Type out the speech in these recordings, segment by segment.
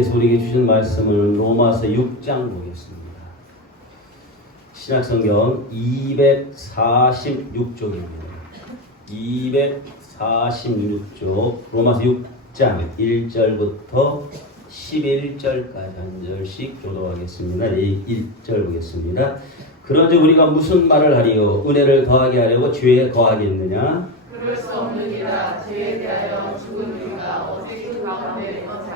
하나님께서 우리에게 주신 말씀은 로마서 6장 보겠습니다. 신약성경 246쪽입니다. 246쪽 로마서 6장 1절부터 11절까지 한 절씩 교도하겠습니다. 1절 보겠습니다. 그런즉 우리가 무슨 말을 하리요? 은혜를 더하게 하려고 죄에 거하겠느냐? 그럴 수 없느니라. 죄에 대하여 죽은 우리가 어떻게 그 가운데 거하리요?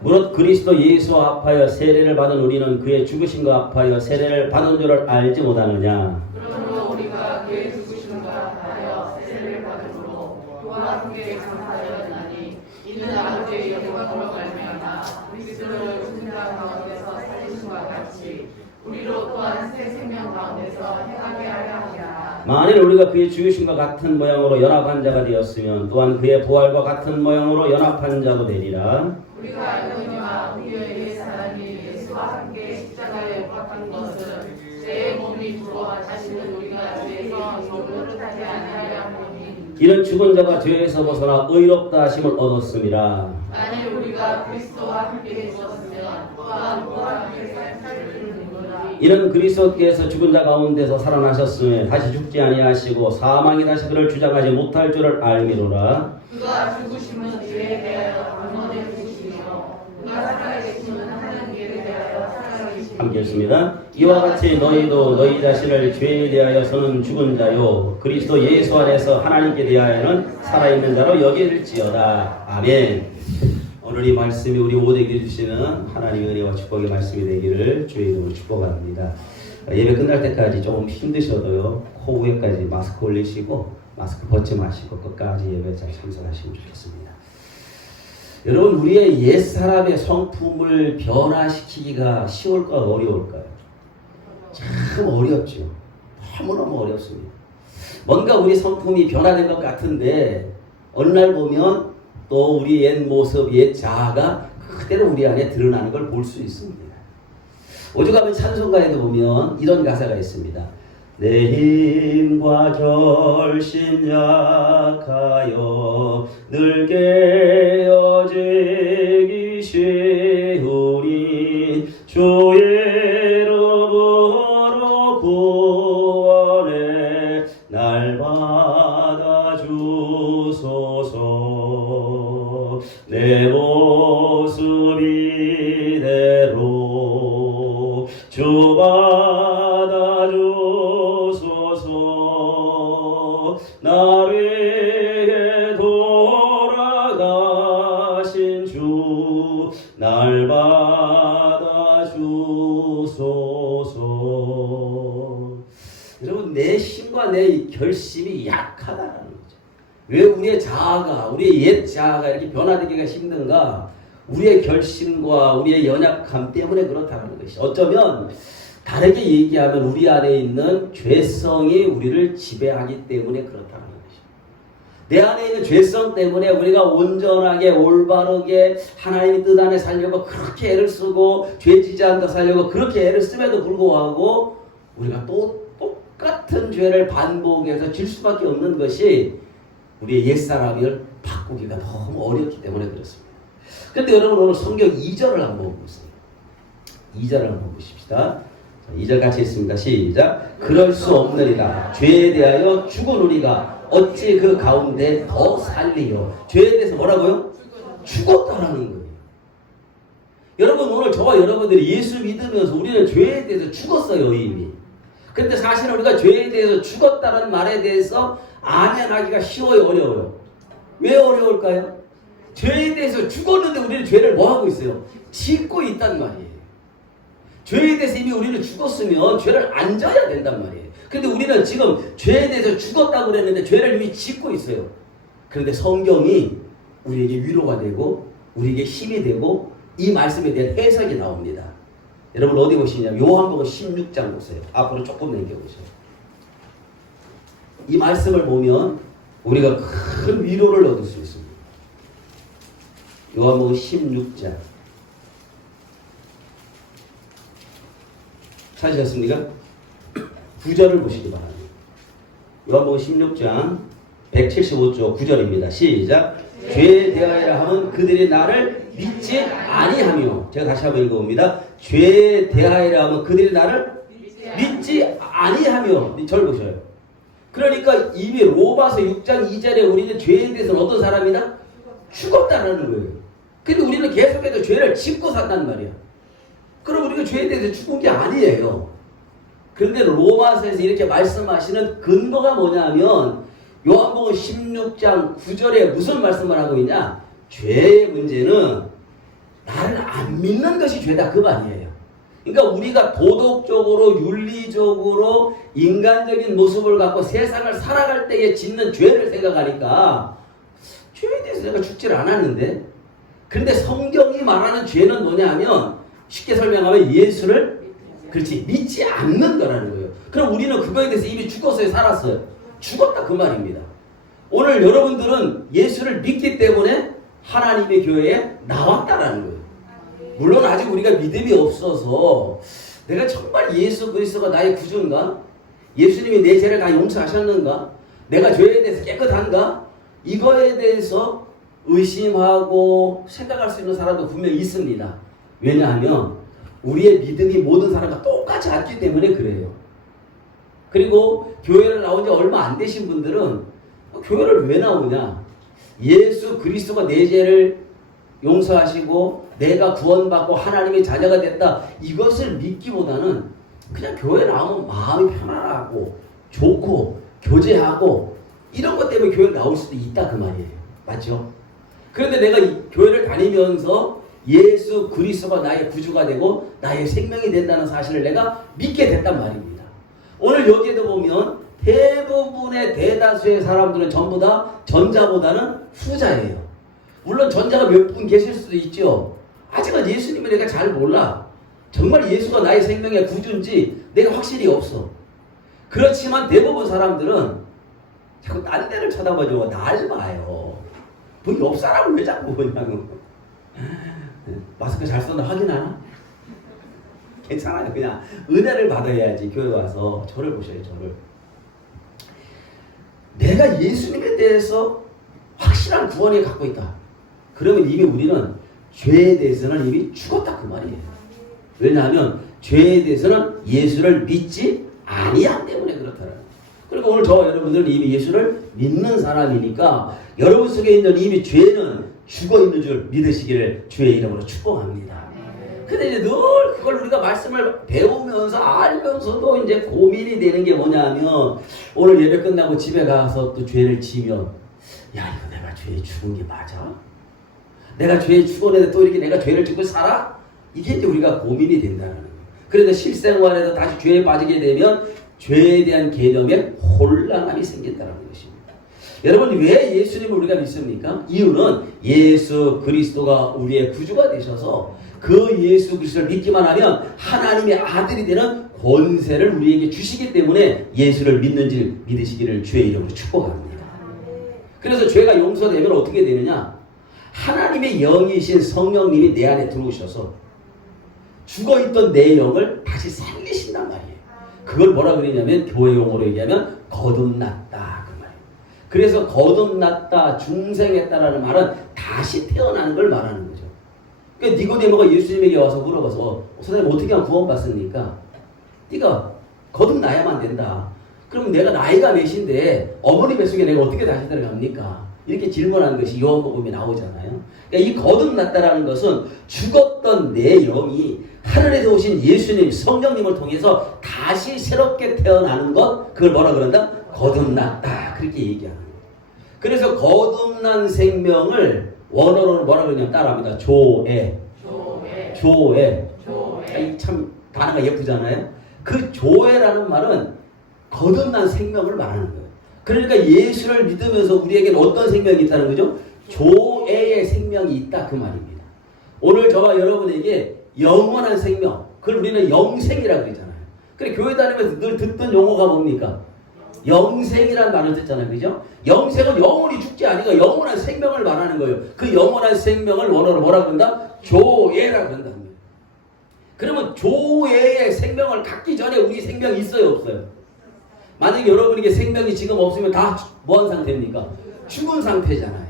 무릇 그리스도 예수와 합하여 세례를 받은 우리는 그의 죽으심과 합하여 세례를 받은 줄을 알지 못하느냐? 그러므로 우리가 그의 죽으심과 합하여 세례를 받음으로 그와 함께 장사하였나니 이는 아버지의 영광으로 말미암아 그리스도를 죽은 자 가운데서 살리심과 같이 우리로 또한 새 생명 가운데서 행하게 하려 함이라. 만일 우리가 그의 죽으심과 같은 모양으로 연합한 자가 되었으면 또한 그의 부활과 같은 모양으로 연합한 자도 되리라. 우리가 알거니와 우리의 옛 사람이 예수와 함께 십자가에 못 박힌 것은 죄의 몸이 죽어 다시는 우리가 죄에서 노릇하지 아니하려 함이니 이런 죽은 자가 죄에서 벗어나 의롭다 하심을 얻었음이라. 만일 우리가 그리스도와 함께 죽었으면 또한 그와 함께 살 줄을 믿노라. 이는 그리스도께서 죽은 자 가운데서 살아나셨음에 다시 죽지 아니하시고 사망이 다시 그를 주장하지 못할 줄을 알미로라. 그가 죽으심은 죄에 대하여 단번에 죽으시며 그가 살아계심은 하나님께 대하여 살아계시니 함께 했습니다. 이와 같이 너희도 너희 자신을 죄에 대하여서는 죽은 자요 그리스도 예수 안에서 하나님께 대하여는 살아있는 자로 여길지어다. 아멘. 오늘 이 말씀이 우리 모두에게 주시는 하나님의 은혜와 축복의 말씀이 되기를 주의 이름으로 축복합니다. 예배 끝날 때까지 조금 힘드셔도요 코 위에까지 마스크 올리시고 마스크 벗지 마시고 끝까지 예배에 잘 참석하시면 좋겠습니다. 여러분, 우리의 옛사람의 성품을 변화시키기가 쉬울까요? 어려울까요? 참 어렵죠. 너무너무 어렵습니다. 뭔가 우리 성품이 변화된 것 같은데 어느 날 보면 또 우리 옛 모습, 옛 자아가 그대로 우리 안에 드러나는 걸 볼 수 있습니다. 오죽하면 찬송가에도 보면 이런 가사가 있습니다. 내 힘과 결심 약하여 늘 깨어지기 쉬우니 주의로부로 구원해 날 받아주소서. 내 모습 이대로 주 받아주소서. 날 위해 돌아가신 주 날 받아주소서. 여러분, 내 힘과 내 결심이 약하다는 거죠. 왜 우리의 자아가, 우리의 옛 자아가 이렇게 변화되기가 힘든가? 우리의 결심과 우리의 연약함 때문에 그렇다는 것이. 어쩌면 다르게 얘기하면 우리 안에 있는 죄성이 우리를 지배하기 때문에 그렇다는 것이. 내 안에 있는 죄성 때문에 우리가 온전하게 올바르게 하나님의 뜻 안에 살려고 그렇게 애를 쓰고 죄지지 않다 살려고 그렇게 애를 씀에도 불구하고 우리가 또 똑같은 죄를 반복해서 질 수밖에 없는 것이 우리의 옛사람을 바꾸기가 너무 어렵기 때문에 그렇습니다. 그런데 여러분, 오늘 성경 2절을 한번 보세요. 2절을 한번 보십시다. 2절 같이 읽습니다. 시작. 그럴 수 없느니라. 죄에 대하여 죽은 우리가 어찌 그 가운데 더 살리요. 죄에 대해서 뭐라고요? 죽었다라는 거예요. 여러분, 오늘 저와 여러분들이 예수 믿으면서 우리는 죄에 대해서 죽었어요, 이미. 근데 사실 우리가 죄에 대해서 죽었다는 말에 대해서 아멘하기가 쉬워요, 어려워요? 왜 어려울까요? 죄에 대해서 죽었는데 우리는 죄를 뭐하고 있어요? 짓고 있단 말이에요. 죄에 대해서 이미 우리는 죽었으면 죄를 안 져야 된단 말이에요. 근데 우리는 지금 죄에 대해서 죽었다고 그랬는데 죄를 이미 짓고 있어요. 그런데 성경이 우리에게 위로가 되고 우리에게 힘이 되고 이 말씀에 대한 해석이 나옵니다. 여러분, 어디 보시냐면 요한복음 16장 보세요. 앞으로 조금 넘겨보세요. 이 말씀을 보면 우리가 큰 위로를 얻을 수 있습니다. 요한복음 16장 찾으셨습니까? 9절을 보시기 바랍니다. 요한복음 16장 175쪽 9절입니다. 시작. 죄에 대하여 하면 그들이 나를 믿지 아니하며 제가 다시 한번 읽어봅니다. 죄에 대하여라 하면 그들이 나를 믿지 아니하며. 저를 보셔요. 그러니까 이미 로마서 6장 2절에 우리는 죄에 대해서는 어떤 사람이다? 죽었다라는 거예요. 근데 우리는 계속해서 죄를 짓고 산단 말이야. 그럼 우리가 죄에 대해서 죽은 게 아니에요. 그런데 로마서에서 이렇게 말씀하시는 근거가 뭐냐면 요한복음 16장 9절에 무슨 말씀을 하고 있냐? 죄의 문제는 나를 안 믿는 것이 죄다 그 말이에요. 그러니까 우리가 도덕적으로 윤리적으로 인간적인 모습을 갖고 세상을 살아갈 때에 짓는 죄를 생각하니까 죄에 대해서 내가 죽질 않았는데, 그런데 성경이 말하는 죄는 뭐냐 하면 쉽게 설명하면 예수를 그렇지 믿지 않는 거라는 거예요. 그럼 우리는 그거에 대해서 이미 죽었어요, 살았어요? 죽었다 그 말입니다. 오늘 여러분들은 예수를 믿기 때문에 하나님의 교회에 나왔다라는 거예요. 물론 아직 우리가 믿음이 없어서 내가 정말 예수 그리스도가 나의 구주인가? 예수님이 내 죄를 다 용서하셨는가? 내가 죄에 대해서 깨끗한가? 이거에 대해서 의심하고 생각할 수 있는 사람도 분명히 있습니다. 왜냐하면 우리의 믿음이 모든 사람과 똑같지 않기 때문에 그래요. 그리고 교회를 나온 지 얼마 안 되신 분들은 교회를 왜 나오냐? 예수 그리스도가 내 죄를 용서하시고 내가 구원받고 하나님의 자녀가 됐다, 이것을 믿기보다는 그냥 교회 나오면 마음이 편안하고 좋고 교제하고 이런 것 때문에 교회를 나올 수도 있다 그 말이에요. 맞죠? 그런데 내가 이 교회를 다니면서 예수 그리스도가 나의 구주가 되고 나의 생명이 된다는 사실을 내가 믿게 됐단 말입니다. 오늘 여기에도 보면 대부분의 대다수의 사람들은 전부 다 전자보다는 후자예요. 물론 전자가 몇 분 계실 수도 있죠. 아직은 예수님을 내가 잘 몰라. 정말 예수가 나의 생명의 구주인지 내가 확실히 없어. 그렇지만 대부분 사람들은 자꾸 딴 데를 쳐다봐줘. 날 봐요. 뭐 옆 사람을 왜 자꾸 보냐고. 마스크 잘 썼나 확인하나? 괜찮아요. 그냥 은혜를 받아야지. 교회 와서 저를 보셔요. 저를. 내가 예수님에 대해서 확실한 구원을 갖고 있다. 그러면 이미 우리는 죄에 대해서는 이미 죽었다 그 말이에요. 왜냐하면 죄에 대해서는 예수를 믿지 아니하기 때문에 그렇다는. 그리고 오늘 저와 여러분들은 이미 예수를 믿는 사람이니까 여러분 속에 있는 이미 죄는 죽어 있는 줄 믿으시기를 주의 이름으로 축복합니다. 근데 이제 늘 그걸 우리가 말씀을 배우면서 알면서도 이제 고민이 되는 게 뭐냐면 오늘 예배 끝나고 집에 가서 또 죄를 지면 야, 이거 내가 죄에 죽은 게 맞아? 내가 죄에 죽었는데 또 이렇게 내가 죄를 짓고 살아? 이게 이제 우리가 고민이 된다는 거예요. 그래서 실생활에서 다시 죄에 빠지게 되면 죄에 대한 개념에 혼란함이 생긴다는 것입니다. 여러분, 왜 예수님을 우리가 믿습니까? 이유는 예수 그리스도가 우리의 구주가 되셔서 그 예수 그리스도를 믿기만 하면 하나님의 아들이 되는 권세를 우리에게 주시기 때문에 예수를 믿는지 믿으시기를 주의 이름으로 축복합니다. 그래서 죄가 용서되면 어떻게 되느냐? 하나님의 영이신 성령님이 내 안에 들어오셔서 죽어있던 내 영을 다시 살리신단 말이에요. 그걸 뭐라 그러냐면 교회 용어로 얘기하면 거듭났다 그 말이에요. 그래서 거듭났다, 중생했다라는 말은 다시 태어나는 걸 말하는 거죠. 그러니까 니고데모가 예수님에게 와서 물어봐서 선생님 어떻게 하면 구원받습니까? 네가 거듭나야만 된다. 그럼 내가 나이가 몇인데 어머니 뱃속에 내가 어떻게 다시 들어갑니까? 이렇게 질문하는 것이 요한복음에 나오잖아요. 그러니까 이 거듭났다라는 것은 죽었던 내 영이 하늘에서 오신 예수님, 성령님을 통해서 다시 새롭게 태어나는 것, 그걸 뭐라 그런다? 거듭났다. 그렇게 얘기하는 거예요. 그래서 거듭난 생명을 원어로는 뭐라 그러냐면 따라합니다. 조에. 참 단어가 예쁘잖아요. 그 조에라는 말은 거듭난 생명을 말하는 거예요. 그러니까 예수를 믿으면서 우리에게는 어떤 생명이 있다는 거죠? 조에의 생명이 있다 그 말입니다. 오늘 저와 여러분에게 영원한 생명, 그걸 우리는 영생이라고 그러잖아요. 그래 교회 다니면서 늘 듣던 용어가 뭡니까? 영생이라는 말을 듣잖아요. 그죠? 영생은 영원히 죽지 아니고 영원한 생명을 말하는 거예요. 그 영원한 생명을 원어로 뭐라 그런다? 조예라고 한다. 그러면 조예의 생명을 갖기 전에 우리 생명이 있어요, 없어요? 만약에 여러분에게 생명이 지금 없으면 다 뭐한 상태입니까? 죽은 상태잖아요.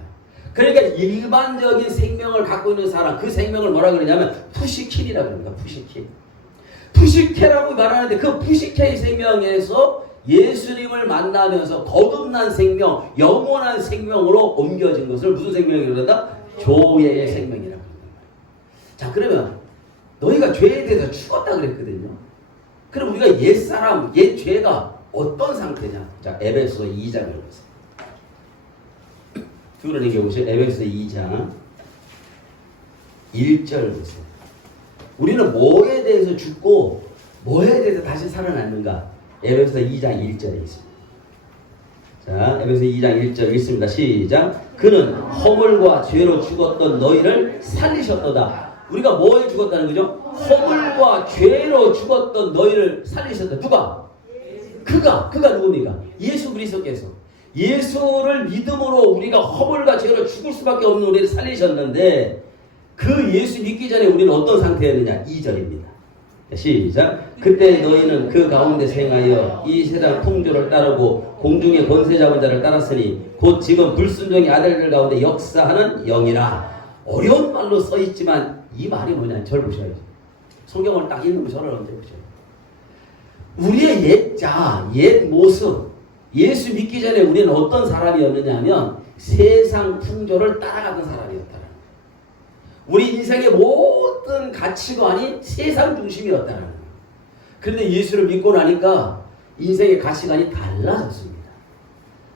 그러니까 일반적인 생명을 갖고 있는 사람, 그 생명을 뭐라 그러냐면 푸시킨이라고 합니다. 푸시킨. 푸시케라고 말하는데 그 푸시케의 생명에서 예수님을 만나면서 거듭난 생명, 영원한 생명으로 옮겨진 것을 무슨 생명이라고 한다? 조예의 생명이라고 합니다. 자, 그러면 너희가 죄에 대해서 죽었다 그랬거든요. 그럼 우리가 옛사람, 옛죄가 어떤 상태냐? 자, 에베소 2장을 보세요. 그러니까 보세요. 에베소 2장 1절 보세요. 우리는 뭐에 대해서 죽고 뭐에 대해서 다시 살아났는가? 에베소 2장 1절에 있습니다. 자, 에베소 2장 1절 읽습니다. 시작. 그는 허물과 죄로 죽었던 너희를 살리셨도다. 우리가 뭐에 죽었다는 거죠? 허물과 죄로 죽었던 너희를 살리셨다. 누가? 그가 누굽니까? 예수 그리스도께서. 예수를 믿음으로 우리가 허물과 죄로 죽을 수밖에 없는 우리를 살리셨는데 그 예수 믿기 전에 우리는 어떤 상태였느냐? 2절입니다. 시작. 그때 너희는 그 가운데 행하여 이 세상 풍조를 따르고 공중의 권세 잡은 자를 따랐으니 곧 지금 불순종의 아들들 가운데 역사하는 영이라. 어려운 말로 써있지만 이 말이 뭐냐? 절 보셔야죠. 성경을 딱 읽는 저를 언제 보셔요. 우리의 옛자, 옛 모습, 예수 믿기 전에 우리는 어떤 사람이었느냐 하면 세상 풍조를 따라가던 사람이었다. 우리 인생의 모든 가치관이 세상 중심이었다는 거예요. 그런데 예수를 믿고 나니까 인생의 가치관이 달라졌습니다.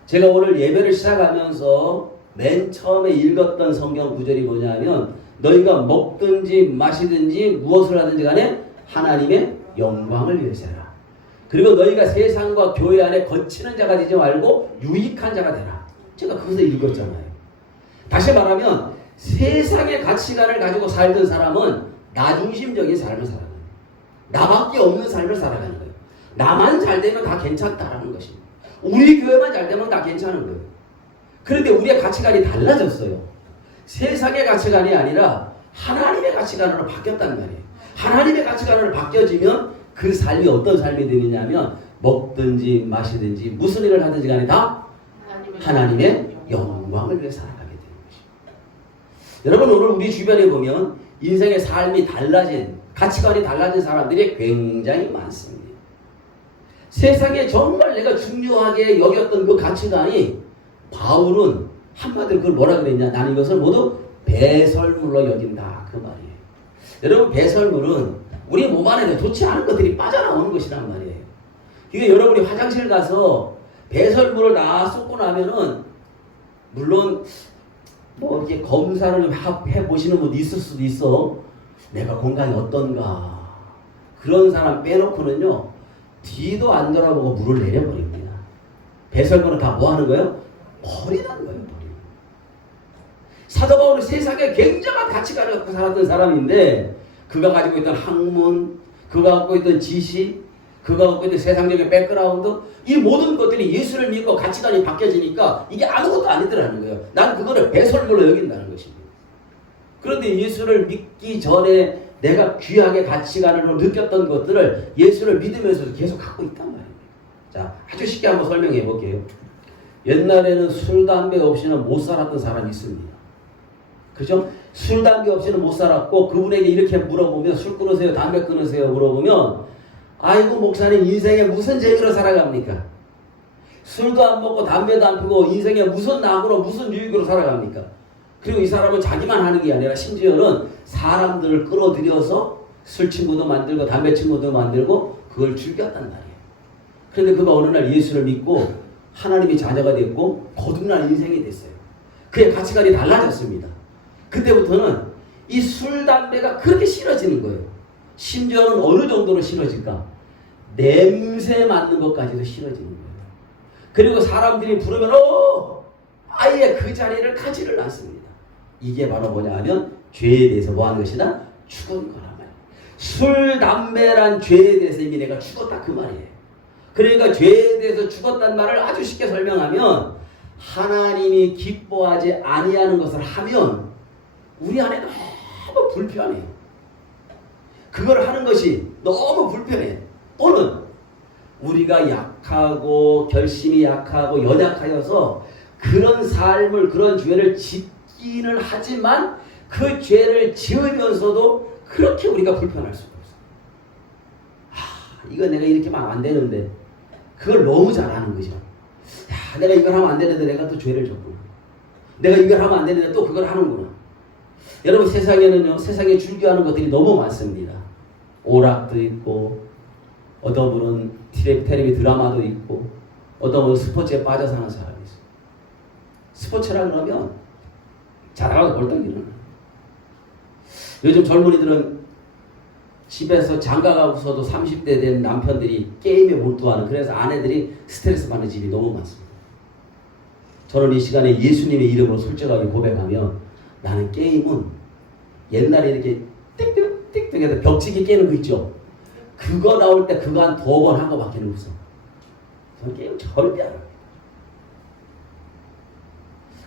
제가 오늘 예배를 시작하면서 맨 처음에 읽었던 성경 구절이 뭐냐면 너희가 먹든지 마시든지 무엇을 하든지 간에 하나님의 영광을 위해서 해라. 그리고 너희가 세상과 교회 안에 거치는 자가 되지 말고 유익한 자가 되라. 제가 그것을 읽었잖아요. 다시 말하면 세상의 가치관을 가지고 살던 사람은 나중심적인 삶을 살아가는 거예요. 나밖에 없는 삶을 살아가는 거예요. 나만 잘 되면 다 괜찮다라는 것입니다. 우리 교회만 잘 되면 다 괜찮은 거예요. 그런데 우리의 가치관이 달라졌어요. 세상의 가치관이 아니라 하나님의 가치관으로 바뀌었단 말이에요. 하나님의 가치관으로 바뀌어지면 그 삶이 어떤 삶이 되느냐면 먹든지 마시든지 무슨 일을 하든지 간에 다 하나님의 영광을 위해 살아가게 되는 것입니다. 여러분 오늘 우리 주변에 보면 인생의 삶이 달라진 가치관이 달라진 사람들이 굉장히 많습니다. 세상에 정말 내가 중요하게 여겼던 그 가치관이 바울은 한마디로 그걸 뭐라 그랬냐? 나는 이것을 모두 배설물로 여긴다. 그 말이에요. 여러분 배설물은 우리 몸 안에 좋지 않은 것들이 빠져나오는 것이란 말이에요. 이게 여러분이 화장실 가서 배설물을 다 쏟고 나면은 물론 뭐 이렇게 검사를 좀 해보시는 분도 있을 수도 있어. 내가 건강이 어떤가. 그런 사람 빼놓고는요. 뒤도 안 돌아보고 물을 내려버립니다. 배설물은 다 뭐 하는 거예요? 버리는 거예요. 사도 바울은 세상에 굉장한 가치관을 갖고 살았던 사람인데 그가 가지고 있던 학문, 그가 갖고 있던 지식, 그가 갖고 있던 세상적인 백그라운드 이 모든 것들이 예수를 믿고 가치관이 바뀌어지니까 이게 아무것도 아니더라는 거예요. 난 그거를 배설물로 여긴다는 것입니다. 그런데 예수를 믿기 전에 내가 귀하게 가치관으로 느꼈던 것들을 예수를 믿으면서도 계속 갖고 있단 말이에요. 자, 아주 쉽게 한번 설명해 볼게요. 옛날에는 술, 담배 없이는 못 살았던 사람이 있습니다. 그죠? 술, 담배 없이는 못 살았고 그분에게 이렇게 물어보면 술 끊으세요? 담배 끊으세요? 물어보면 아이고 목사님 인생에 무슨 재미로 살아갑니까? 술도 안 먹고 담배도 안 피고 인생에 무슨 낙으로 무슨 유익으로 살아갑니까? 그리고 이 사람은 자기만 하는 게 아니라 심지어는 사람들을 끌어들여서 술 친구도 만들고 담배 친구도 만들고 그걸 즐겼단 말이에요. 그런데 그가 어느 날 예수를 믿고 하나님의 자녀가 됐고 거듭난 인생이 됐어요. 그의 가치관이 달라졌습니다. 그때부터는 이 술, 담배가 그렇게 싫어지는 거예요. 심지어는 어느 정도로 싫어질까? 냄새 맡는 것까지도 싫어지는 거예요. 그리고 사람들이 부르면 아예 그 자리를 가지를 않습니다. 이게 바로 뭐냐 하면 죄에 대해서 뭐 하는 것이다? 죽은 거란 말이에요. 술, 담배란 죄에 대해서 이미 내가 죽었다 그 말이에요. 그러니까 죄에 대해서 죽었단 말을 아주 쉽게 설명하면 하나님이 기뻐하지 아니하는 것을 하면 우리 안에 너무 불편해요. 그걸 하는 것이 너무 불편해. 또는 우리가 약하고 결심이 약하고 연약하여서 그런 삶을 그런 죄를 짓기 있기는 하지만 그 죄를 지으면서도 그렇게 우리가 불편할 수가 없어. 이거 내가 이렇게 하면 안 되는데 그걸 너무 잘하는 거죠. 내가 이걸 하면 안 되는데 내가 또 죄를 졌구나. 내가 이걸 하면 안 되는데 또 그걸 하는구나. 여러분 세상에는요, 세상에 즐겨하는 것들이 너무 많습니다. 오락도 있고, 어떤 분은 텔레비 드라마도 있고, 어떤 분은 스포츠에 빠져 사는 사람이 있어요. 스포츠라 그러면 자다가 벌떡 일어나요. 요즘 젊은이들은 집에서 장가가고서도 30대 된 남편들이 게임에 몰두하는, 그래서 아내들이 스트레스 받는 집이 너무 많습니다. 저는 이 시간에 예수님의 이름으로 솔직하게 고백하면 나는 게임은 옛날에 이렇게 띡띡띡띡 해서 벽치기 깨는 거 있죠? 그거 나올 때 그거 한 2번 한 거밖에 없어. 저는 게임 절대 안 합니다.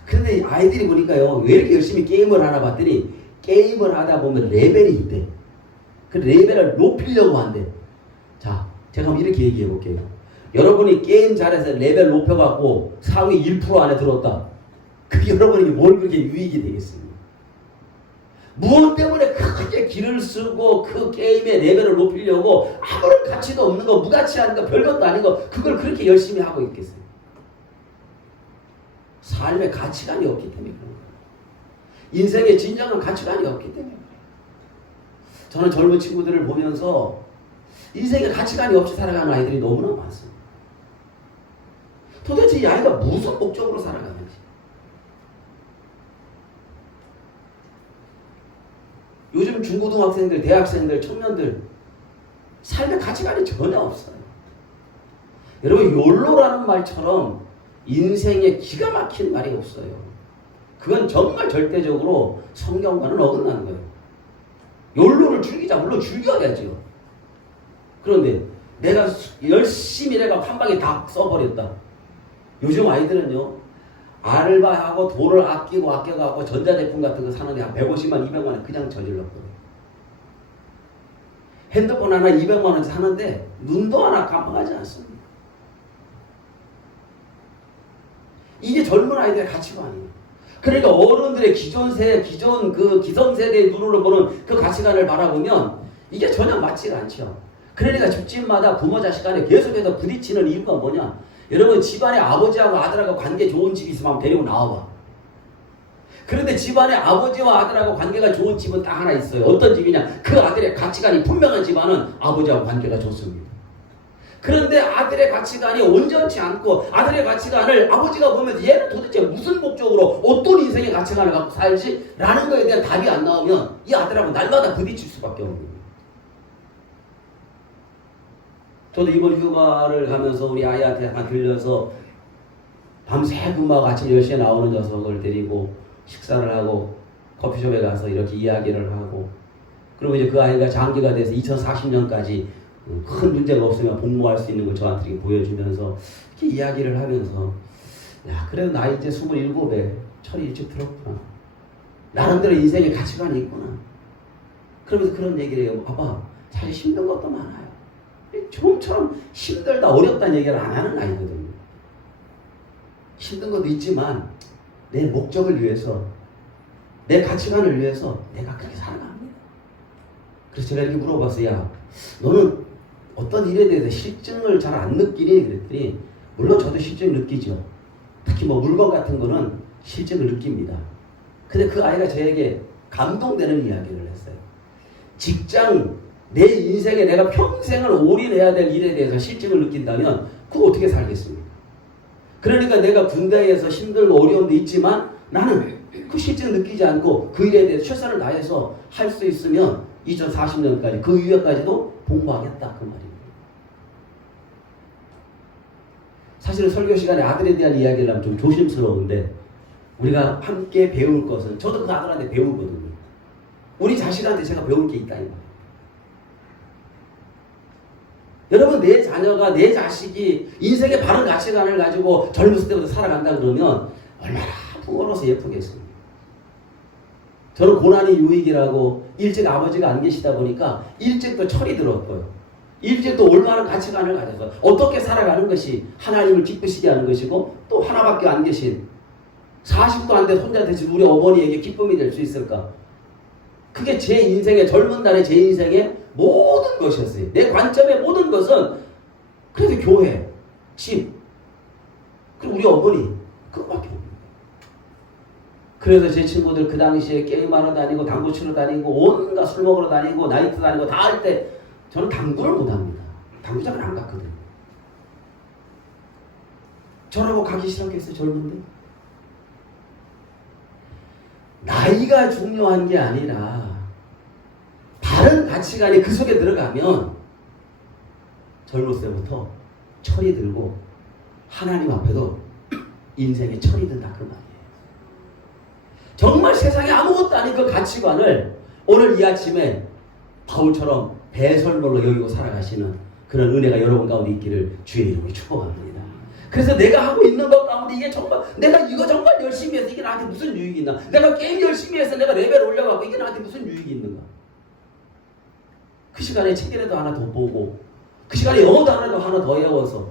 그런데 아이들이 보니까요, 왜 이렇게 열심히 게임을 하나 봤더니 게임을 하다 보면 레벨이 있대. 그 레벨을 높이려고 한대. 자, 제가 한번 이렇게 얘기해 볼게요. 여러분이 게임 잘해서 레벨 높여갖고 상위 1% 안에 들었다. 그 여러분에게 뭘 그렇게 유익이 되겠습니까? 무엇 때문에 크게 기를 쓰고 그 게임의 레벨을 높이려고 아무런 가치도 없는 거, 무가치한 거, 별것도 아닌 거, 그걸 그렇게 열심히 하고 있겠어요? 삶의 가치관이 없기 때문에 그런 거예요. 인생의 진정한 가치관이 없기 때문에 그래요. 저는 젊은 친구들을 보면서 인생의 가치관이 없이 살아가는 아이들이 너무나 많습니다. 도대체 이 아이가 무슨 목적으로 살아가는지. 요즘 중고등학생들, 대학생들, 청년들 삶의 가치관이 전혀 없어요. 여러분, 욜로라는 말처럼 인생에 기가 막힌 말이 없어요. 그건 정말 절대적으로 성경과는 어긋나는 거예요. 욜로를 즐기자. 물론 즐겨야죠. 그런데 내가 열심히 내가 한 방에 다 써버렸다. 요즘 아이들은요, 알바하고 돈을 아껴가고 전자제품 같은 거 사는데 한 150만, 200만 원 그냥 저질렀거든요. 핸드폰 하나 200만 원 사는데 눈도 하나 깜빡하지 않습니다. 이게 젊은 아이들의 가치관이에요. 그러니까 어른들의 기존 그 기성세대의 눈으로 보는 그 가치관을 바라보면 이게 전혀 맞지가 않죠. 그러니까 집집마다 부모 자식 간에 계속해서 부딪히는 이유가 뭐냐? 여러분, 집안에 아버지하고 아들하고 관계 좋은 집이 있으면 한번 데리고 나와봐. 그런데 집안에 아버지와 아들하고 관계가 좋은 집은 딱 하나 있어요. 어떤 집이냐? 그 아들의 가치관이 분명한 집안은 아버지하고 관계가 좋습니다. 그런데 아들의 가치관이 온전치 않고 아들의 가치관을 아버지가 보면 얘는 도대체 무슨 목적으로 어떤 인생의 가치관을 갖고 살지? 라는 거에 대한 답이 안 나오면 이 아들하고 날마다 부딪힐 수밖에 없는 거예요. 저도 이번 휴가를 가면서 우리 아이한테 하나 들려서 밤새 근무하고 아침 10시에 나오는 녀석을 데리고 식사를 하고 커피숍에 가서 이렇게 이야기를 하고, 그리고 이제 그 아이가 장기가 돼서 2040년까지 큰 문제가 없으면 복무할 수 있는 걸 저한테 이렇게 보여주면서 이렇게 이야기를 하면서, 야, 그래도 나이 이제 27에 철이 일찍 들었구나. 나름대로 인생의 가치관이 있구나. 그러면서 그런 얘기를 해요. 봐봐, 사실 힘든 것도 많아요. 좀처럼 힘들다, 어렵다는 얘기를 안 하는 아이거든요. 힘든 것도 있지만 내 목적을 위해서, 내 가치관을 위해서 내가 그렇게 살아갑니다. 그래서 제가 이렇게 물어봤어요. 야, 너는 어떤 일에 대해서 실증을 잘 안 느끼니? 그랬더니 물론 저도 실증을 느끼죠. 특히 뭐 물건 같은 거는 실증을 느낍니다. 근데 그 아이가 저에게 감동되는 이야기를 했어요. 직장, 내 인생에 내가 평생을 올인해야 될 일에 대해서 실증을 느낀다면 그거 어떻게 살겠습니까? 그러니까 내가 군대에서 힘들고 어려움도 있지만 나는 그 실증을 느끼지 않고 그 일에 대해서 최선을 다해서 할 수 있으면 2040년까지 그 이후까지도 복무하겠다, 그 말입니다. 사실은 설교 시간에 아들에 대한 이야기를 하면 좀 조심스러운데 우리가 함께 배울 것은, 저도 그 아들한테 배우거든요. 우리 자식한테 제가 배울 게 있다, 이 말이에요. 여러분, 내 자녀가, 내 자식이 인생의 바른 가치관을 가지고 젊었을 때부터 살아간다 그러면 얼마나 부러워서 예쁘겠습니까? 저는 고난이 유익이라고 일찍 아버지가 안 계시다 보니까 일찍 또 철이 들었고요. 일찍 또 올바른 가치관을 가져서 어떻게 살아가는 것이 하나님을 기쁘시게 하는 것이고, 또 하나밖에 안 계신 40도 안 돼 혼자 되신 우리 어머니에게 기쁨이 될 수 있을까? 그게 제 인생의 젊은 날의 제 인생의 모든 것이었어요. 내 관점의 모든 것은 그래도 교회, 집, 그리고 우리 어머니 그것밖에 없는 거예요. 그래서 제 친구들 그 당시에 게임하러 다니고 당구 치러 다니고 온갖 술 먹으러 다니고 나이트 다니고 다 할 때 저는 당구를 못합니다. 당구장을 안 갔거든요. 저라고 가기 싫었겠어요, 젊은데? 나이가 중요한 게 아니라 바른 가치관이 그 속에 들어가면 젊었을 때부터 철이 들고 하나님 앞에도 인생에 철이 든다 그 말이에요. 정말 세상에 아무것도 아닌 그 가치관을 오늘 이 아침에 바울처럼 배설물로 여기고 살아가시는 그런 은혜가 여러분 가운데 있기를 주의 이름으로 축복합니다. 그래서 내가 하고 있는 것 가운데 이게 정말 내가 이거 정말 열심히 해서 이게 나한테 무슨 유익이 있나? 내가 게임 열심히 해서 내가 레벨 올려가고 이게 나한테 무슨 유익이 있는가? 그 시간에 책이라도 하나 더 보고 그 시간에 영어도 하나 더 외워서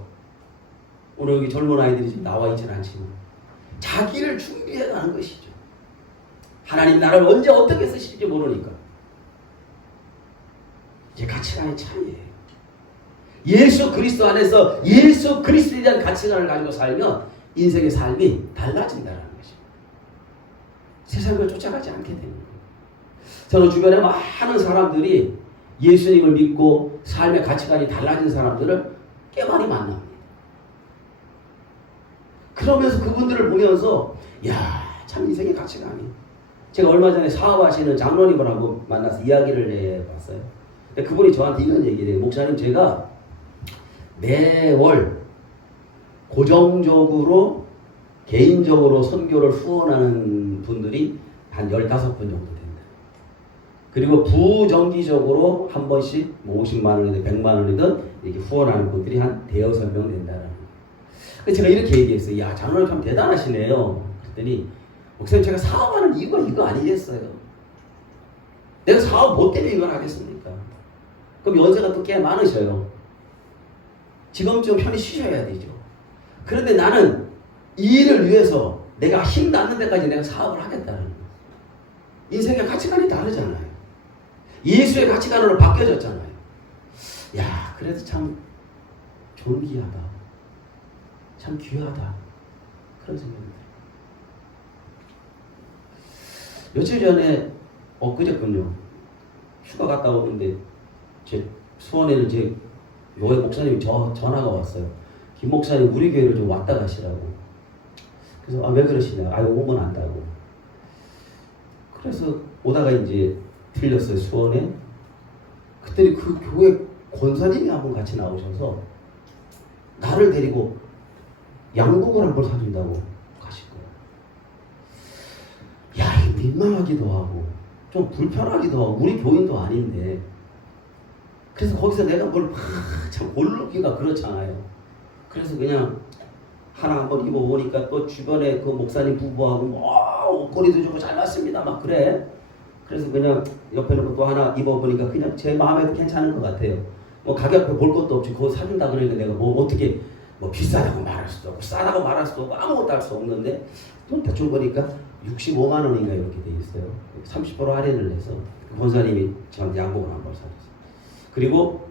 오늘 여기 젊은 아이들이 지금 나와 있지는 않지만 자기를 준비해 가는 것이죠. 하나님 나를 언제 어떻게 쓰실지 모르니까 이제 가치관의 차이예요. 예수 그리스도 안에서 예수 그리스도에 대한 가치관을 가지고 살면 인생의 삶이 달라진다는 것입니다. 세상을 쫓아가지 않게 되는 거예요. 저는 주변에 많은 사람들이 예수님을 믿고 삶의 가치관이 달라진 사람들을 꽤 많이 만납니다. 그러면서 그분들을 보면서 참 인생의 가치관이 제가 얼마 전에 사업하시는 장로님을 한번 만나서 이야기를 해봤어요. 근데 그분이 저한테 이런 얘기를 해요. 목사님 제가 매월 고정적으로 개인적으로 선교를 후원하는 분들이 한 15분 정도 된다. 그리고 부정기적으로 한 번씩 50만 원이든 100만 원이든 이렇게 후원하는 분들이 한 대여섯 명 된다는 거예요. 제가 이렇게 얘기했어요. 야, 장로님 참 대단하시네요. 그랬더니 목사님 제가 사업하는 이유가 이거 아니겠어요? 내가 사업 뭐 때문에 이걸 하겠습니까? 그럼 연세가 또 꽤 많으셔요. 지금쯤 편히 쉬셔야 되죠. 그런데 나는 이 일을 위해서 내가 힘 닿는 데까지 내가 사업을 하겠다는 거예요. 인생의 가치관이 다르잖아요. 예수의 가치관으로 바뀌어졌잖아요. 야, 그래도 참 존귀하다. 참 귀하다. 그런 생각이 들어요. 며칠 전에 엊그제군요. 휴가 갔다 오는데 제 수원에는 제 교회 목사님이 전화가 왔어요. 김 목사님 우리 교회를 좀 왔다 가시라고. 그래서 왜 그러시냐. 오면 안다고. 그래서 오다가 이제 들렸어요. 수원에. 그때 그 교회 권사님이 한번 같이 나오셔서 나를 데리고 양복을 한번 사준다고 가실 거예요. 야, 이거 민망하기도 하고 좀 불편하기도 하고 우리 교인도 아닌데 그래서 거기서 내가 뭘 참 고르기가 그렇잖아요. 그래서 그냥 하나 한번 입어보니까 또 주변에 그 목사님 부부하고 옷걸이도 주고 잘 맞습니다 막 그래. 그래서 그냥 옆에 놓고 또 하나 입어보니까 그냥 제 마음에도 괜찮은 것 같아요. 뭐 가격표 볼 것도 없지 그거 사준다 그러니까 내가 뭐 어떻게 뭐 비싸다고 말할 수도 없고 싸다고 말할 수도 없고 아무것도 할 수 없는데 또 대충 보니까 65만 원인가 이렇게 돼 있어요. 30% 할인을 해서 권사님이 저한테 양복을 한 벌 사줬어요. 그리고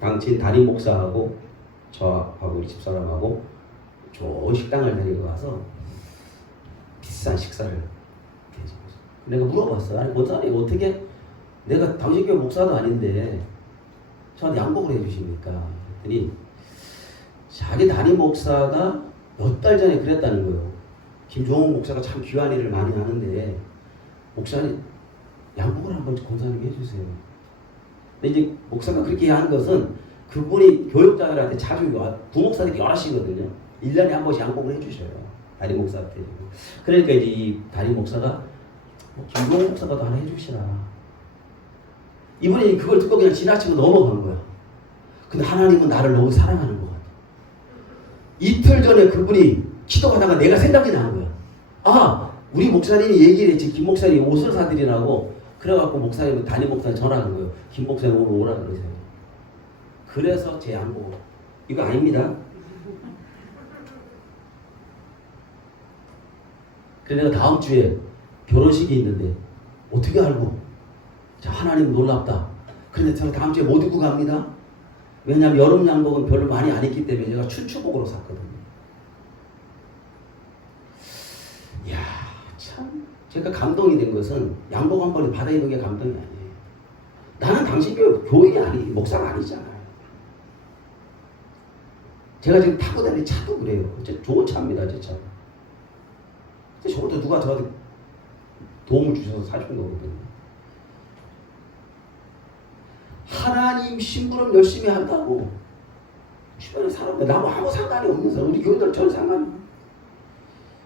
당친 담임 목사하고 저하고 우리 집사람하고 좋은 식당을 데리고 가서 비싼 식사를 대접했어요. 내가 물어봤어. 아니 권사님 어떻게 내가 당신 교회 목사도 아닌데 저한테 양복을 해주십니까? 그랬더니 자기 담임 목사가 몇 달 전에 그랬다는 거예요. 김종훈 목사가 참 귀한 일을 많이 하는데 목사님 양복을 한번 권사님께 해주세요. 근데 이제 목사가 그렇게 한 것은 그분이 교육자들한테 자주 부목사들이 여럿이거든요. 1년에 한 번씩 양복을 해주셔요. 담임 목사한테. 그러니까 이제 이 담임 목사가 김종훈 목사가 도 하나 해주시라. 이분이 그걸 듣고 그냥 지나치고 넘어간 거야. 근데 하나님은 나를 너무 사랑하는 것 같아. 이틀 전에 그분이 기도하다가 내가 생각이 나는 거야. 아, 우리 목사님이 얘기를 했지. 김 목사님이 옷을 사드리라고. 그래갖고 목사님은 담임 목사님 전화한 거예요. 김 목사님 오늘 오라 그러세요. 그래서 제 양복. 이거 아닙니다. 그래서 내가 다음 주에 결혼식이 있는데 어떻게 알고? 자, 하나님 놀랍다. 그런데 제가 다음 주에 못 입고 갑니다. 왜냐하면 여름 양복은 별로 많이 안 입기 때문에 제가 춘추복으로 샀거든요. 이야, 참 제가 감동이 된 것은 양복 한 벌에 받아 입은 게 감동이 아니에요. 나는 당신 교인이 아니, 목사가 아니잖아요. 제가 지금 타고 다니는 차도 그래요. 좋은 차입니다, 제 차. 저것도 누가 저한테 도움을 주셔서 사준 거거든요. 하나님 심부름 열심히 한다고 주변에 사람들 나하고 아무 상관이 없는 사람, 우리 교인들 전 상관이.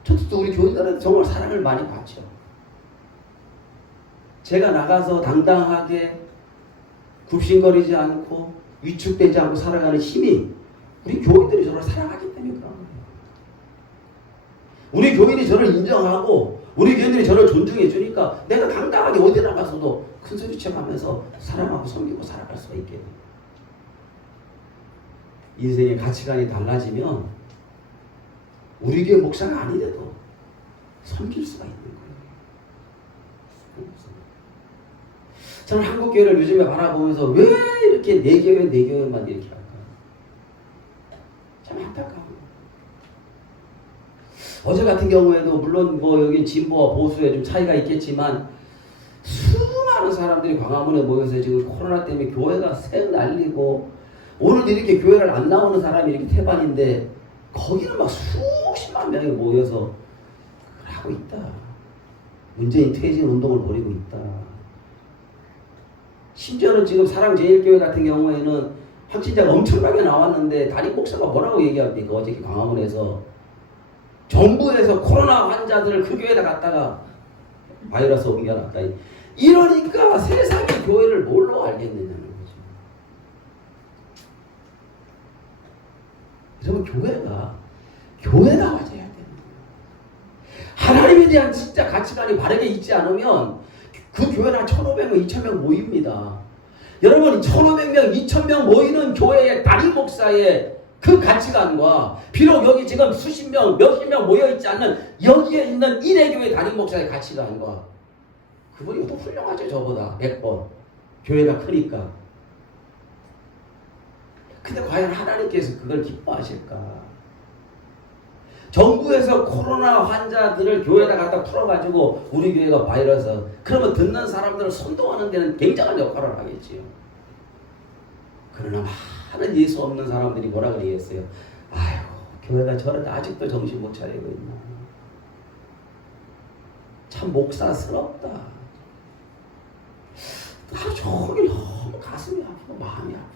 저도 우리 교인들한테 정말 사랑을 많이 받죠. 제가 나가서 당당하게 굽신거리지 않고 위축되지 않고 살아가는 힘이 우리 교인들이 저를 사랑하기 때문에 그런 거예요. 우리 교인이 저를 인정하고 우리 교인들이 저를 존중해 주니까 내가 당당하게 어디 나가서도 큰 소리쳐 가면서 사랑하고 섬기고 살아갈 수가 있게 돼요. 인생의 가치관이 달라지면 우리 교회 목사가 아니래도 섬길 수가 있는 거예요. 저는 한국 교회를 요즘에 바라보면서 왜 이렇게 내 교회만 이렇게 할까? 참 안타까워요. 어제 같은 경우에도 물론 뭐 여기 진보와 보수에 좀 차이가 있겠지만 수많은 사람들이 광화문에 모여서 지금 코로나 때문에 교회가 새 날리고 오늘 이렇게 교회를 안 나오는 사람이 이렇게 태반인데 거기는 막 수십만 명이 모여서 하고 있다. 문재인 퇴진 운동을 벌이고 있다. 심지어는 지금 사랑제일교회 같은 경우에는 확진자가 엄청나게 나왔는데 담임 목사가 뭐라고 얘기합니까? 어저께 광화문에서 정부에서 코로나 환자들을 그 교회에다 갖다가 바이러스 옮겨놨다. 이러니까 세상의 교회를 뭘로 알겠느냐는 거죠. 여러분 교회가 와줘야 되는 거예요. 하나님에 대한 진짜 가치관이 바르게 있지 않으면 그 교회는 한 1,500명, 2,000명 모입니다. 여러분 1,500명, 2,000명 모이는 교회의 담임 목사의 그 가치관과 비록 여기 지금 수십 명, 몇십 명 모여있지 않는 여기에 있는 일회교회 담임 목사의 가치관과 그분이 더 훌륭하죠. 저보다 100번. 교회가 크니까. 근데 과연 하나님께서 그걸 기뻐하실까? 정부에서 코로나 환자들을 교회에다 갖다 풀어가지고 우리 교회가 바이러스, 그러면 듣는 사람들을 선동하는 데는 굉장한 역할을 하겠지요. 그러나 많은 예수 없는 사람들이 뭐라 그러겠어요? 아이고, 교회가 저런데 아직도 정신 못 차리고 있나. 참 목사스럽다. 하루 종일 너무 가슴이 아프고 마음이 아프고.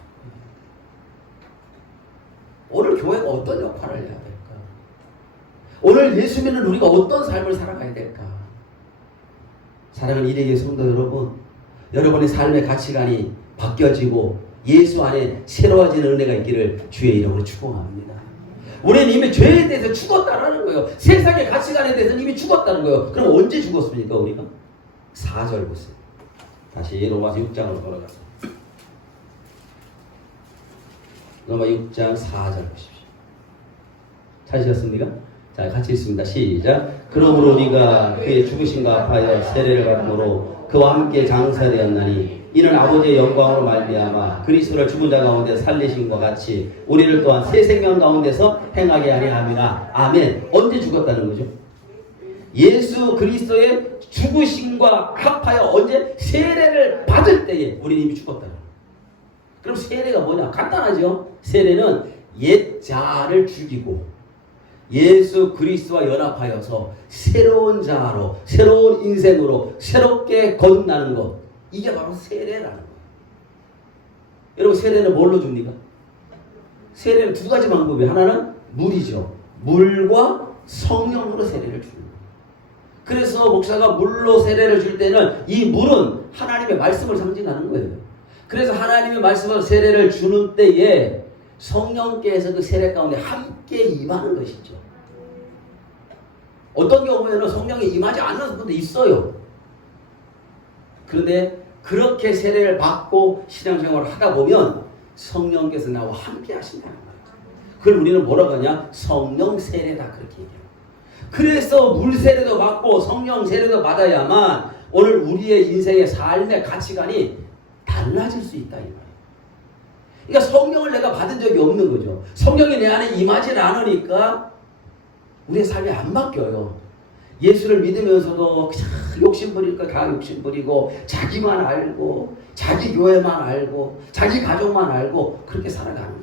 오늘 교회가 어떤 역할을 해야 될까? 오늘 예수 믿는 우리가 어떤 삶을 살아가야 될까? 사랑하는 일회교회 성도 여러분, 여러분의 삶의 가치관이 바뀌어지고 예수 안에 새로워지는 은혜가 있기를 주의 이름으로 축복합니다. 우리는 이미 죄에 대해서 죽었다라는 거예요. 세상의 가치관에 대해서는 이미 죽었다는 거예요. 그럼 언제 죽었습니까 우리가? 4절 보세요. 다시 로마서 6장으로 돌아가서 로마 6장 4절 보십시오. 찾으셨습니까? 자, 같이 읽습니다. 시작. 그러므로 우리가 그의 죽으심과 합하여 세례를 받음으로 그와 함께 장사되었나니 이는 아버지의 영광으로 말미암아 그리스도를 죽은 자 가운데 살리심과 같이 우리를 또한 새 생명 가운데서 행하게 하려 함이라. 아멘. 언제 죽었다는 거죠? 예수 그리스도의 죽으심과 합하여 언제? 세례를 받을 때에 우리는 이미 죽었다. 그럼 세례가 뭐냐? 간단하죠? 세례는 옛 자를 죽이고 예수 그리스도와 연합하여서 새로운 자로, 새로운 인생으로 새롭게 거듭나는 것, 이게 바로 세례라는 거예요. 여러분, 세례는 뭘로 줍니까? 세례는 두 가지 방법이, 하나는 물이죠. 물과 성령으로 세례를 주는 거예요. 그래서 목사가 물로 세례를 줄 때는 이 물은 하나님의 말씀을 상징하는 거예요. 그래서 하나님의 말씀으로 세례를 주는 때에 성령께서 그 세례 가운데 함께 임하는 것이죠. 어떤 경우에는 성령이 임하지 않는 분도 있어요. 그런데 그렇게 세례를 받고 신앙생활을 하다 보면 성령께서 나와 함께 하신다는 거예요. 그걸 우리는 뭐라고 하냐? 성령 세례다, 그렇게 얘기해요. 그래서 물 세례도 받고 성령 세례도 받아야만 오늘 우리의 인생의 삶의 가치관이 달라질 수 있다 이 말이에요. 그러니까 성령을 내가 받은 적이 없는 거죠. 성령이 내 안에 임하지 않으니까 우리의 삶이 안 바뀌어요. 예수를 믿으면서도 욕심 부릴 거 다 욕심 부리고 자기만 알고 자기 교회만 알고 자기 가족만 알고 그렇게 살아가는 거예요.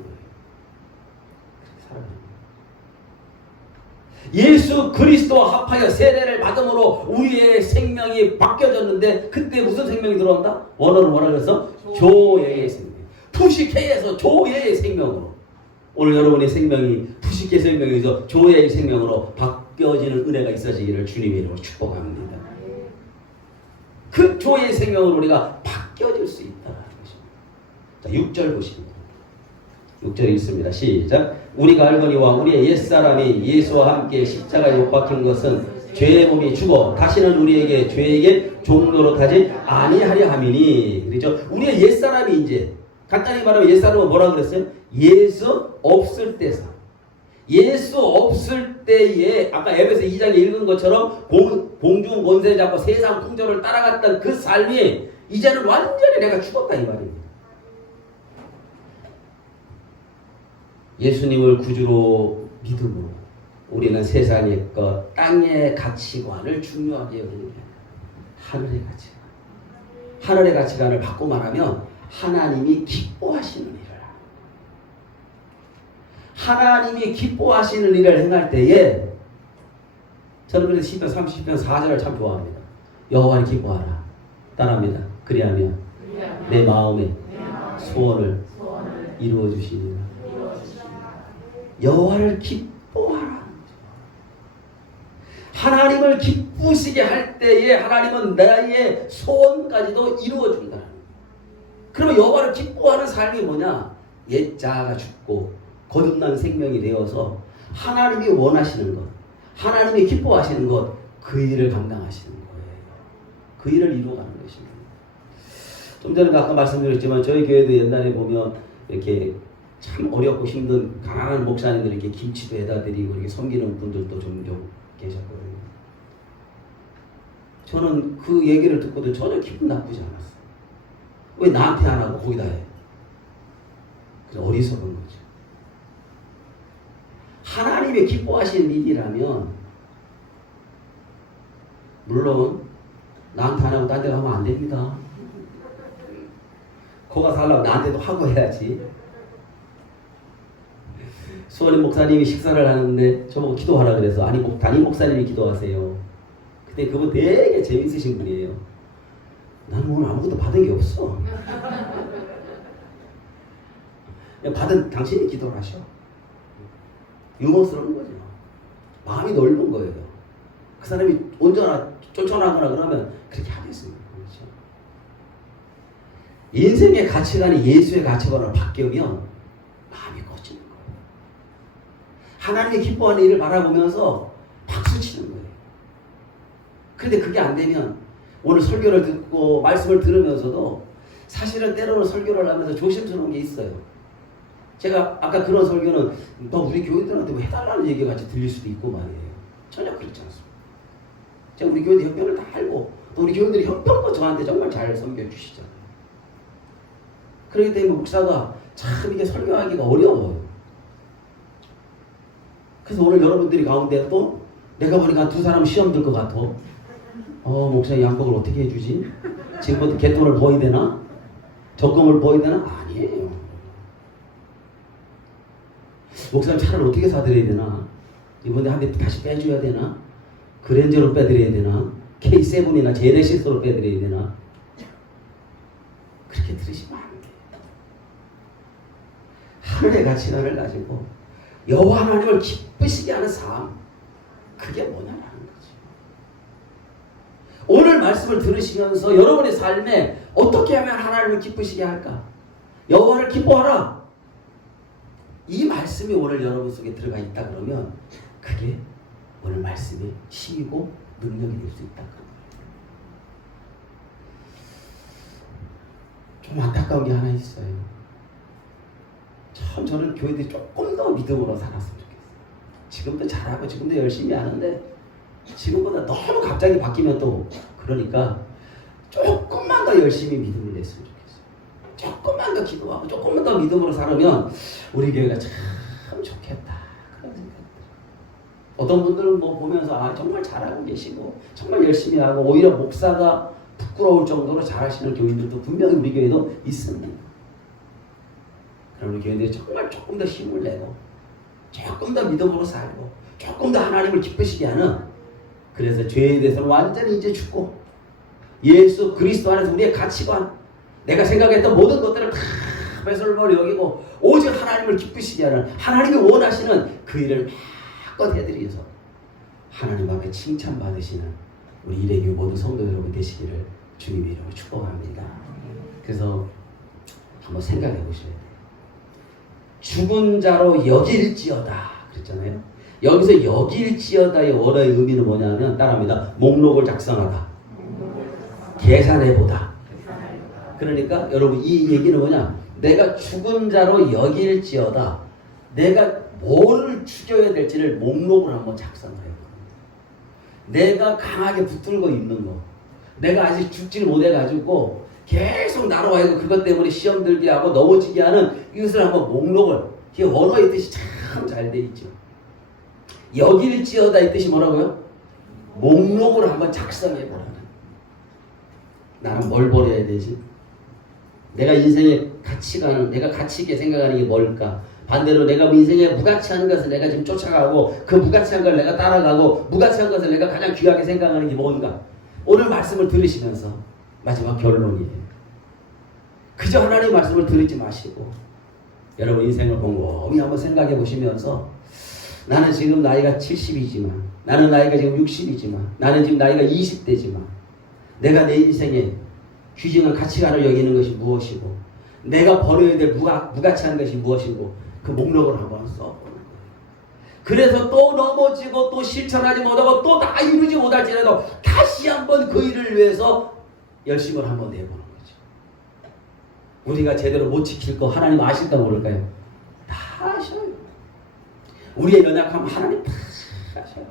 예수 그리스도와 합하여 세례를 받음으로 우리의 생명이 바뀌어졌는데 그때 무슨 생명이 들어온다? 원어는 뭐라 그래서? 조예의 생명. 푸시케에서 조예의 생명으로 오늘 여러분의 생명이 푸시케 생명에서 조예의 생명으로 바뀌어지는 은혜가 있어지기를 주님의 이름으로 축복합니다. 그 조예의 생명으로 우리가 바뀌어질 수 있다는 것입니다. 자, 6절 보십니다. 6절 읽습니다. 시작. 우리가 알거니와 우리의 옛사람이 예수와 함께 십자가에 못 박힌 것은 죄의 몸이 죽어 다시는 우리에게 죄에게 종로로 타지 아니하려 함이니. 그렇죠? 우리의 옛사람이 이제 간단히 말하면 옛사람은 뭐라 그랬어요? 예수 없을 때 삶. 예수 없을 때에 아까 에베소 2장에 읽은 것처럼 공중 권세 잡고 세상 풍조를 따라갔던 그 삶이 이제는 완전히 내가 죽었다 이 말입니다. 예수님을 구주로 믿음으로 우리는 세상의 것, 땅의 가치관을 중요하게 여기는 하늘의 가치관. 하늘의 가치관을 바꿔 말하면 하나님이 기뻐하시는 일을 하나님이 기뻐하시는 일을 행할 때에 저는 그래서 시편 30편 4절을 참 좋아합니다. 여호와를 기뻐하라. 따라합니다. 그리하면 내 마음의 소원을 이루어 주시리라. 여호와를 기뻐하라. 하나님을 기쁘시게 할 때에 하나님은 나의 소원까지도 이루어 준다. 그러면 여호와를 기뻐하는 삶이 뭐냐? 옛 자아가 죽고 거듭난 생명이 되어서 하나님이 원하시는 것, 하나님이 기뻐하시는 것, 그 일을 감당하시는 거예요. 그 일을 이루어가는 것입니다. 좀 전에 아까 말씀드렸지만 저희 교회도 옛날에 보면 이렇게 참 어렵고 힘든 가난한 목사님들이 이렇게 김치도 해다 드리고 이렇게 섬기는 분들도 종종 계셨거든요. 저는 그 얘기를 듣고도 전혀 기분 나쁘지 않았어요. 왜 나한테 안 하고 거기다 해? 그래서 어리석은 거죠. 하나님이 기뻐하시는 일이라면 물론 나한테 안 하고 딴 데 가면 안 됩니다. 거 가서 하려면 나한테도 하고 해야지. 수원의 목사님이 식사를 하는데 저보고 기도하라 그래서 아니 담임 목사님이 기도하세요. 근데 그분 되게 재밌으신 분이에요. 나는 오늘 아무것도 받은 게 없어. 받은 당신이 기도를 하셔. 유머스러운 거죠. 마음이 넓은 거예요. 그 사람이 온전하 쫄쫄하거나 그러면 그렇게 하겠습니다. 그렇죠? 인생의 가치관이 예수의 가치관으로 바뀌면 마음이 꺼지는 거예요. 하나님이 기뻐하는 일을 바라보면서 박수 치는 거예요. 그런데 그게 안 되면 오늘 설교를 듣고 말씀을 들으면서도 사실은 때로는 설교를 하면서 조심스러운 게 있어요. 제가 아까 그런 설교는 너 우리 교회들한테 뭐 해달라는 얘기 같이 들릴 수도 있고 말이에요. 전혀 그렇지 않습니다. 제가 우리 교회들 형편을 다 알고 또 우리 교회들이 형편도 저한테 정말 잘 섬겨주시잖아요. 그렇기 때문에 목사가 참 이게 설교하기가 어려워요. 그래서 오늘 여러분들이 가운데 또 내가 보니까 두 사람 시험 들 것 같아. 목사님 양복을 어떻게 해주지? 지금부터 갯돈을 버야 되나? 적금을 버야 되나? 아니에요. 목사님 차를 어떻게 사드려야 되나? 이번에 한 대 다시 빼줘야 되나? 그랜저로 빼드려야 되나? K7이나 제네시스로 빼드려야 되나? 그렇게 들으시면 안 돼요. 하늘의 가치관을 가지고 여호와 하나님을 기쁘시게 하는 삶, 그게 뭐냐라는 거죠. 오늘 말씀을 들으시면서 여러분의 삶에 어떻게 하면 하나님을 기쁘시게 할까? 여호와를 기뻐하라. 이 말씀이 오늘 여러분 속에 들어가 있다 그러면 그게 오늘 말씀이 힘이고 능력이 될 수 있다. 좀 안타까운 게 하나 있어요. 참 저는 교회들이 조금 더 믿음으로 살았으면 좋겠어요. 지금도 잘하고 지금도 열심히 하는데 지금보다 너무 갑자기 바뀌면 또 그러니까 조금만 더 열심히 믿음을 냈으면 좋겠어요. 조금만 더 기도하고 조금만 더 믿음으로 살으면 우리 교회가 참 좋겠다 그런 생각이 들어요. 어떤 분들은 뭐 보면서 정말 잘하고 계시고 정말 열심히 하고 오히려 목사가 부끄러울 정도로 잘하시는 교인들도 분명히 우리 교회도 있습니다. 그럼 우리 교회들이 정말 조금 더 힘을 내고 조금 더 믿음으로 살고 조금 더 하나님을 기쁘시게 하는, 그래서 죄에 대해서는 완전히 이제 죽고 예수 그리스도 안에서 우리의 가치관, 내가 생각했던 모든 것들을 다 배설물로 여기고 오직 하나님을 기쁘시게 하는, 하나님이 원하시는 그 일을 마음껏 해드리면서 하나님 앞에 칭찬받으시는 우리 일회교회 모든 성도 여러분 되시기를 주님의 이름으로 축복합니다. 그래서 한번 생각해 보셔야 돼요. 죽은 자로 여길지어다 그랬잖아요. 여기서 여길지어다의 원어의 의미는 뭐냐면 따라합니다. 목록을 작성하다, 계산해보다. 그러니까 여러분 이 얘기는 뭐냐, 내가 죽은 자로 여길지어다, 내가 뭐를 죽여야 될지를 목록을 한번 작성을 해요. 내가 강하게 붙들고 있는 거, 내가 아직 죽지를 못해가지고 계속 나로 하여금 그것 때문에 시험 들게 하고 넘어지게 하는 이것을 한번 목록을, 이게 원어의 뜻이 참 잘 돼 있죠. 여길지어다의 뜻이 뭐라고요? 목록을 한번 작성해보라. 나는 뭘 버려야 되지? 내가 인생의 가치관은, 내가 가치 있게 생각하는 게 뭘까? 반대로 내가 인생에 무가치한 것을 내가 지금 쫓아가고 그 무가치한 걸 내가 따라가고 무가치한 것을 내가 가장 귀하게 생각하는 게 뭔가? 오늘 말씀을 들으시면서 마지막 결론이에요. 그저 하나님의 말씀을 들으지 마시고 여러분 인생을 곰곰이 한번 생각해 보시면서, 나는 지금 나이가 70이지만, 나는 나이가 지금 60이지만, 나는 지금 나이가 20대지만 내가 내 인생에 귀중한 가치관을 여기는 것이 무엇이고 내가 버려야 될 무가치한 것이 무엇이고 그 목록을 한번 써보는 거예요. 그래서 또 넘어지고 또 실천하지 못하고 또 다 이루지 못할지라도 다시 한번 그 일을 위해서 열심을 한번 내보는 거죠. 우리가 제대로 못 지킬 거 하나님 아실까 모를까요? 다 아셔요. 우리의 연약함 하나님 다 아셔요.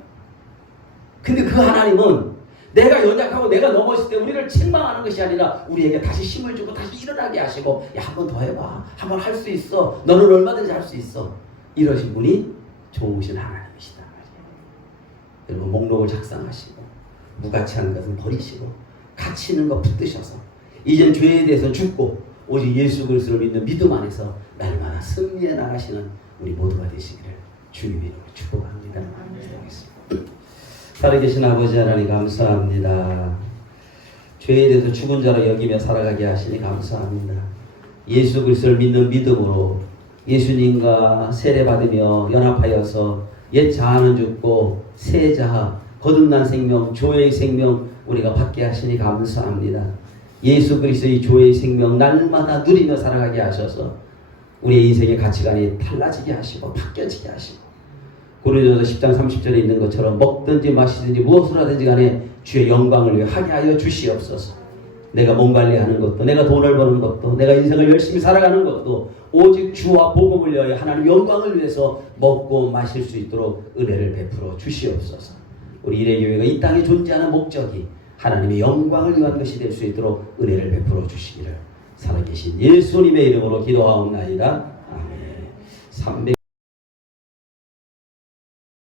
근데 그 하나님은 내가 연약하고 내가 넘어졌을 때 우리를 책망하는 것이 아니라 우리에게 다시 힘을 주고 다시 일어나게 하시고, 야, 한 번 더 해봐, 한 번 할 수 있어, 너는 얼마든지 할 수 있어, 이러신 분이 좋으신 하나님이시다 말이에요. 여러분 목록을 작성하시고 무가치한 것은 버리시고 가치 있는 것 붙드셔서 이젠 죄에 대해서 죽고 오직 예수 그리스도를 믿는 믿음 안에서 날마다 승리해 나가시는 우리 모두가 되시기를 주님의 이름으로 축복합니다. 기도하겠습니다. 살아계신 아버지 하나님 감사합니다. 죄에 대해서 죽은 자로 여기며 살아가게 하시니 감사합니다. 예수 그리스도를 믿는 믿음으로 예수님과 세례받으며 연합하여서 옛 자아는 죽고 새 자아, 거듭난 생명, 조의 생명 우리가 받게 하시니 감사합니다. 예수 그리스도의 조의 생명 날마다 누리며 살아가게 하셔서 우리의 인생의 가치관이 달라지게 하시고 바뀌어지게 하시고, 고린도전서 10장 30절에 있는 것처럼 먹든지 마시든지 무엇을 하든지 간에 주의 영광을 위해 하게 하여 주시옵소서. 내가 몸 관리하는 것도, 내가 돈을 버는 것도, 내가 인생을 열심히 살아가는 것도 오직 주와 복음을 위하여 하나님 영광을 위해서 먹고 마실 수 있도록 은혜를 베풀어 주시옵소서. 우리 일회교회가 이 땅에 존재하는 목적이 하나님의 영광을 위한 것이 될 수 있도록 은혜를 베풀어 주시기를 살아계신 예수님의 이름으로 기도하옵나이다. 아멘.